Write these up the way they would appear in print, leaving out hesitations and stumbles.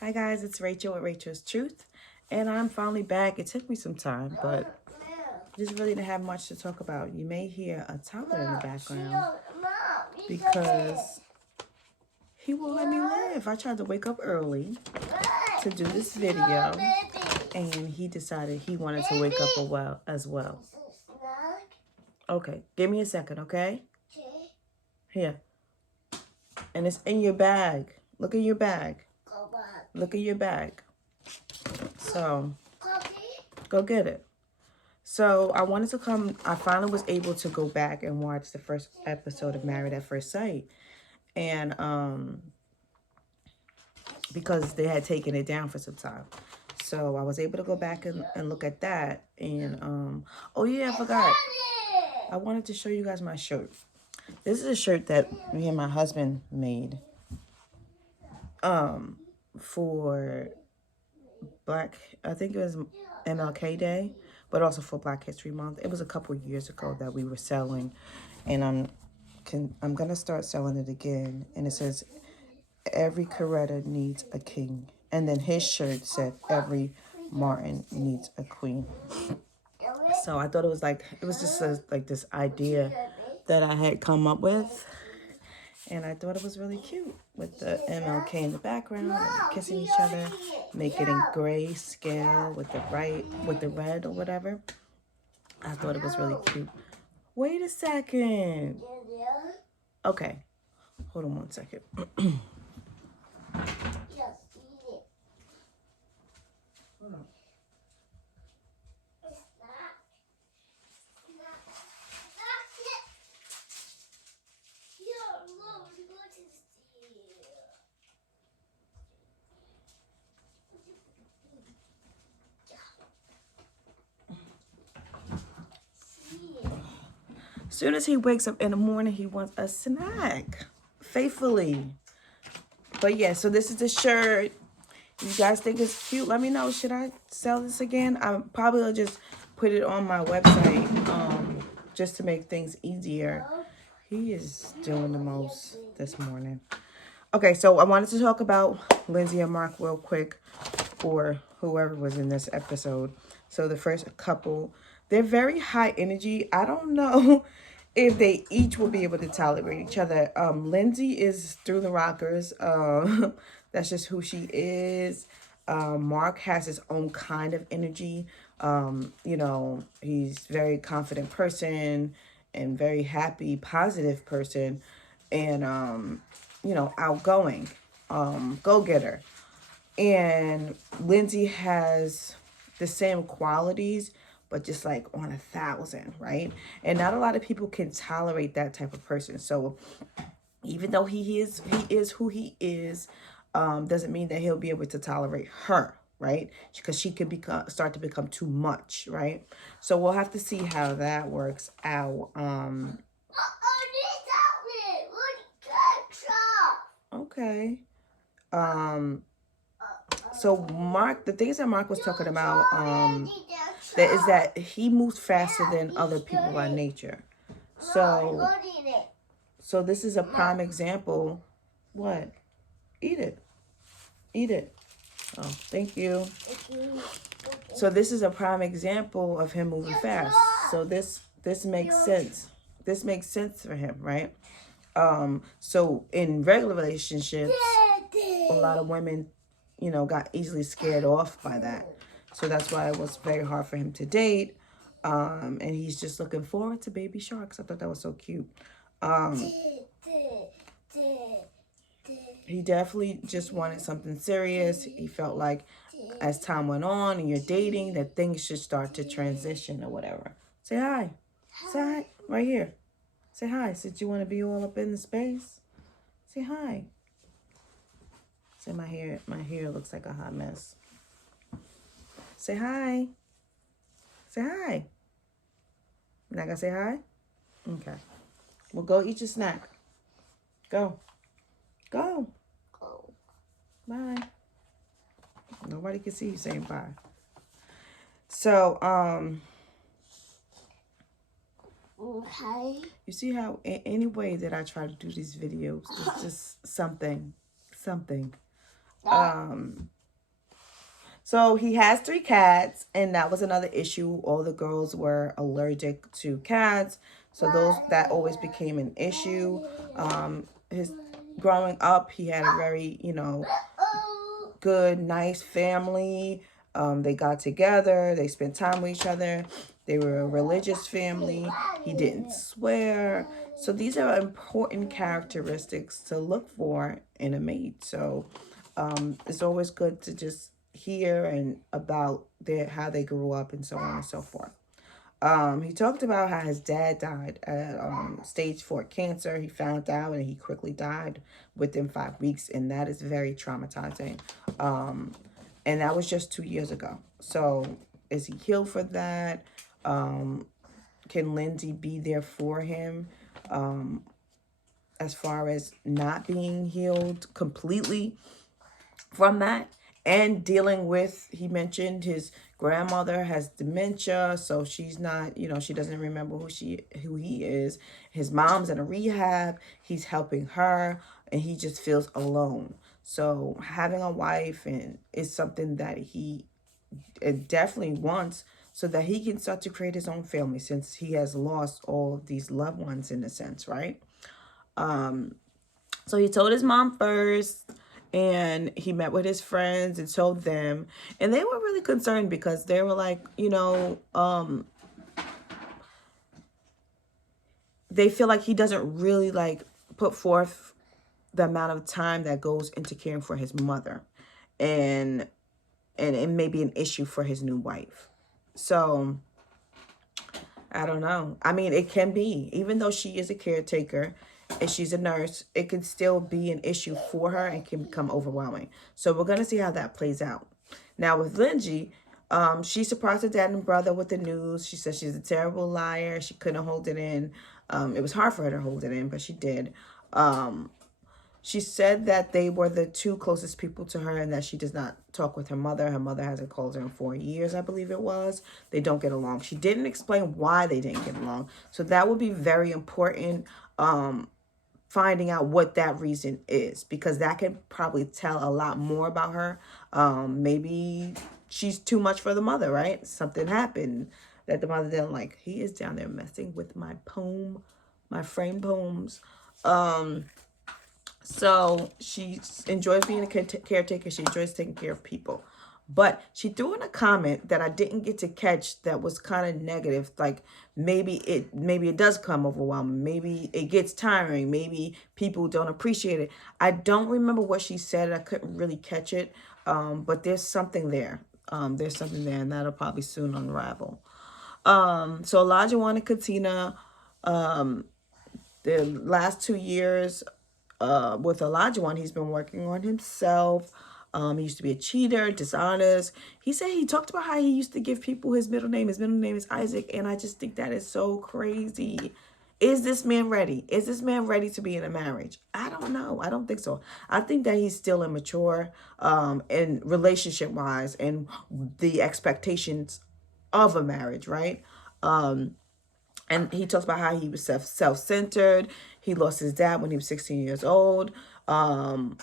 Hi guys, it's Rachel with Rachel's Truth, and I'm finally back. It took me some time, but just really didn't have much to talk about. You may hear a toddler in the background because he won't let me live. I tried to wake up early to do this video, and he decided he wanted to wake up as well. Okay, give me a second, okay? Here. And it's in your bag. Look at your bag. Look at your bag. So, go get it. So, I finally was able to go back and watch the first episode of Married at First Sight. And, because they had taken it down for some time. So, I was able to go back and look at that. And, oh yeah, I forgot. I wanted to show you guys my shirt. This is a shirt that me and my husband made. For I think it was MLK Day, but also for Black History Month. It was a couple years ago that we were selling, and I'm gonna start selling it again. And it says, "Every Coretta needs a king," and then his shirt said, "Every Martin needs a queen." So I thought it was just like this idea that I had come up with. And I thought it was really cute with the MLK in the background, and kissing each other, make it in grayscale with the red or whatever. I thought it was really cute. Wait a second. Okay, hold on one second. As soon as he wakes up in the morning, he wants a snack, faithfully. But yeah, so this is the shirt. You guys think it's cute? Let me know. Should I sell this again? I probably will just put it on my website, just to make things easier. He is doing the most this morning. Okay, so I wanted to talk about Lindsay and Mark real quick, or whoever was in this episode. So the first couple, they're very high energy. I don't know if they each will be able to tolerate each other. Lindsay is through the rockers. That's just who she is. Mark has his own kind of energy. He's a very confident person and very happy, positive person, and outgoing, go-getter. And Lindsay has the same qualities, but just like on 1,000, right? And not a lot of people can tolerate that type of person. So even though he is who he is, doesn't mean that he'll be able to tolerate her, right? Because she could start to become too much, right? So we'll have to see how that works out. Okay. So Mark, the things that Mark was talking about, that is that he moves faster than other people by nature. So this is a prime example. What? Eat it. Eat it. Oh, thank you. So this is a prime example of him moving fast. So this makes sense. This makes sense for him, right? So in regular relationships, a lot of women, got easily scared off by that. So that's why it was very hard for him to date. And he's just looking forward to baby sharks. I thought that was so cute. He definitely just wanted something serious. He felt like as time went on and you're dating, that things should start to transition or whatever. Say hi. Say hi. Right here. Say hi. Since you want to be all up in the space. Say hi. Say my hair looks like a hot mess. Say hi. Say hi. You're not gonna say hi? Okay. Well, go eat your snack. Go. Go. Bye. Nobody can see you saying bye. So, okay. You see how any way that I try to do these videos, it's just something. So he has 3 cats, and that was another issue. All the girls were allergic to cats, so that always became an issue. His growing up, he had a very, good, nice family. They got together, they spent time with each other. They were a religious family. He didn't swear. So these are important characteristics to look for in a mate. So it's always good to just hear and about how they grew up and so on and so forth. He talked about how his dad died at stage 4 cancer. He found out and he quickly died within 5 weeks, and that is very traumatizing. And that was just 2 years ago. So is he healed for that? Can Lindsay be there for him as far as not being healed completely from that? And dealing with, he mentioned his grandmother has dementia, so she's not, she doesn't remember who he is. His mom's in a rehab, he's helping her, and he just feels alone. So having a wife is something that he definitely wants, so that he can start to create his own family, since he has lost all of these loved ones in a sense, right? So he told his mom first, and he met with his friends and told them, and they were really concerned because they were like, they feel like he doesn't really like put forth the amount of time that goes into caring for his mother, and it may be an issue for his new wife. So I don't know. I mean, it can be, even though she is a caretaker and she's a nurse, it can still be an issue for her and can become overwhelming. So we're going to see how that plays out. Now with Lindsay, she surprised her dad and brother with the news. She said she's a terrible liar. She couldn't hold it in. It was hard for her to hold it in, but she did. She said that they were the 2 closest people to her, and that she does not talk with her mother. Her mother hasn't called her in 4 years, I believe it was. They don't get along. She didn't explain why they didn't get along. So that would be very important, finding out what that reason is, because that could probably tell a lot more about her. Maybe she's too much for the mother, right? Something happened that the mother didn't like. He is down there messing with my framed poems. So she enjoys being a caretaker. She enjoys taking care of people. But she threw in a comment that I didn't get to catch, that was kind of negative. Like maybe it does come overwhelming. Maybe it gets tiring. Maybe people don't appreciate it. I don't remember what she said. I couldn't really catch it. But there's something there. There's something there, and that'll probably soon unravel. So Elijah wanted Katina. The last 2 years, with Elijah, he's been working on himself. He used to be a cheater, dishonest. He said he talked about how he used to give people his middle name. His middle name is Isaac, and I just think that is so crazy. Is this man ready? Is this man ready to be in a marriage? I don't know. I don't think so. I think that he's still immature, in relationship-wise, and the expectations of a marriage, right? And he talks about how he was self-centered. He lost his dad when he was 16 years old. And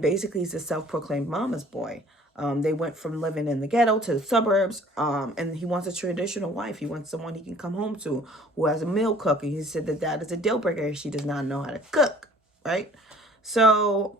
basically he's a self-proclaimed mama's boy. They went from living in the ghetto to the suburbs. And he wants a traditional wife. He wants someone he can come home to who has a meal cook. And he said that is a deal breaker if she does not know how to cook, right? So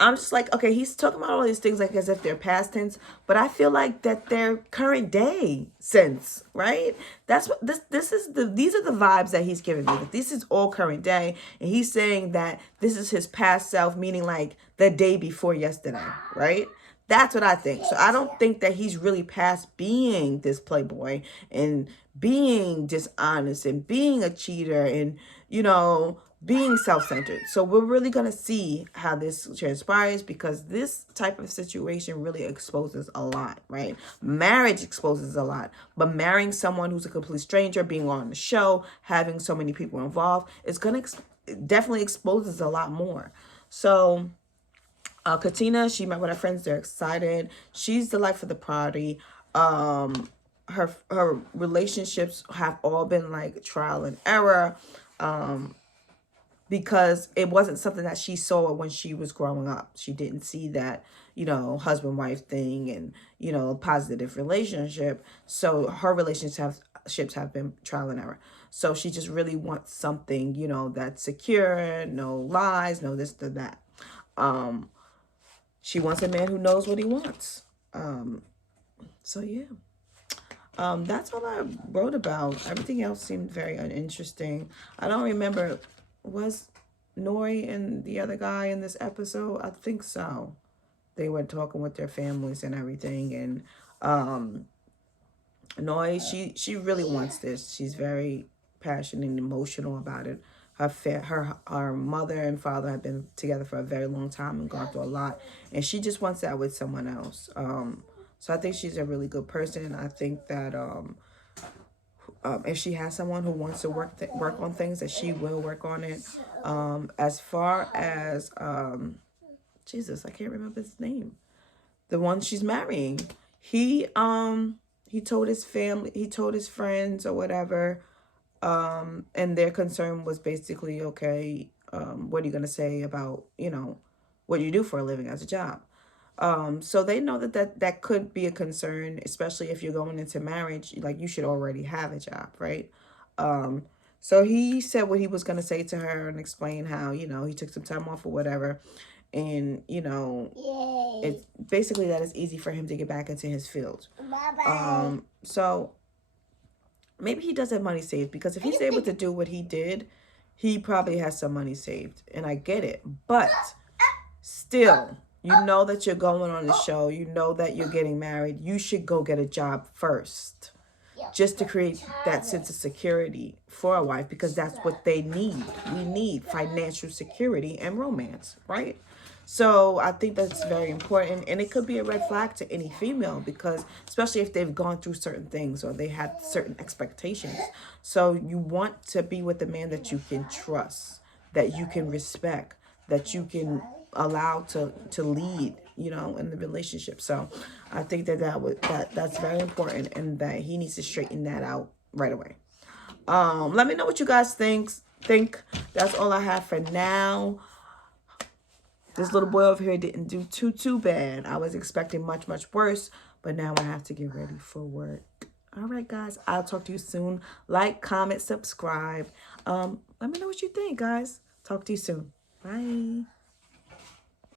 I'm just like, okay, he's talking about all these things like as if they're past tense, but I feel like that they're current day sense, right? That's what these are the vibes that he's giving me. That this is all current day, and he's saying that this is his past self, meaning like the day before yesterday, right? That's what I think. So I don't think that he's really past being this playboy and being dishonest and being a cheater and, being self-centered. So we're really going to see how this transpires, because this type of situation really exposes a lot, right? Marriage exposes a lot, but marrying someone who's a complete stranger, being on the show, having so many people involved, it's going to definitely exposes a lot more. So Katina, she met with her friends. They're excited. She's the life of the party. Her relationships have all been like trial and error. because it wasn't something that she saw when she was growing up. She didn't see that, husband wife thing and, a positive relationship. So her relationships have been trial and error. So she just really wants something, that's secure, no lies, no this, no that. She wants a man who knows what he wants. So yeah. That's all I wrote about. Everything else seemed very uninteresting. I don't remember, was Nori and the other guy in this episode? I think so. They were talking with their families and everything, and Nori, she really wants this. She's very passionate and emotional about it. Her mother and father have been together for a very long time and gone through a lot, and she just wants that with someone else. So I think she's a really good person. I think that if she has someone who wants to work on things, that she will work on it. As far as Jesus, I can't remember his name. The one she's marrying, he told his family, he told his friends or whatever, and their concern was basically, okay, what are you gonna say about what you do for a living as a job? So they know that could be a concern, especially if you're going into marriage. Like, you should already have a job, right? So he said what he was going to say to her and explain how, he took some time off or whatever. And, it's basically that it's easy for him to get back into his field. So maybe he does have money saved, because if he's able to do what he did, he probably has some money saved. And I get it. But still, you know that you're going on the show. You know that you're getting married. You should go get a job first, just to create that sense of security for a wife, because that's what they need. We need financial security and romance, right? So I think that's very important, and it could be a red flag to any female, because especially if they've gone through certain things or they had certain expectations. So you want to be with a man that you can trust, that you can respect, that you can allow to lead, in the relationship. So I think that's very important, and that he needs to straighten that out right away. Let me know what you guys think. That's all I have for now. This little boy over here didn't do too bad. I was expecting much worse, but now I have to get ready for work. All right, guys, I'll talk to you soon. Like, comment, subscribe. Let me know what you think, guys. Talk to you soon. Bye.